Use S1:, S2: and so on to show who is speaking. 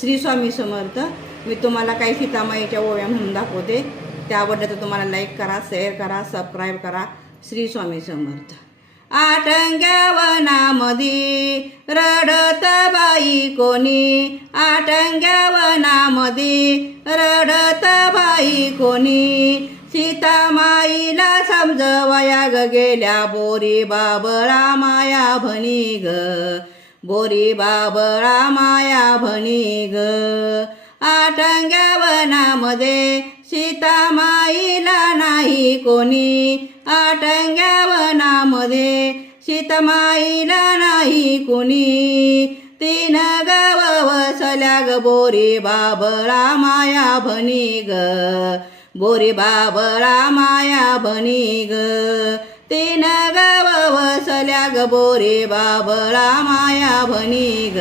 S1: श्री स्वामी समर्थ मी तुम्हाला काही सीतामाईच्या ओव्या म्हणून दाखवते. त्या आवडल्या तर तुम्हाला लाईक करा शेअर करा सबस्क्राईब करा. श्री स्वामी समर्थ. आटंग्यावनामधी रडत बाई कोणी? आटंग्यावनामधी रडत बाई कोणी? सीतामाईला समजवया ग गेल्या बोरी बाबळा माया भणी ग. बोरी बाबळा माया भणी ग. आटंग्या वनामध्ये सीतामाईला नाही कोणी. आटंग्या वनामध्ये सीतामाईला नाही कोणी. तीन गाव वसल्या ग बोरी बाबळा माया भणी ग. बोरी बाबळा माया भणी ग. तीन ग ग बोरे बाबळा माया भनी ग.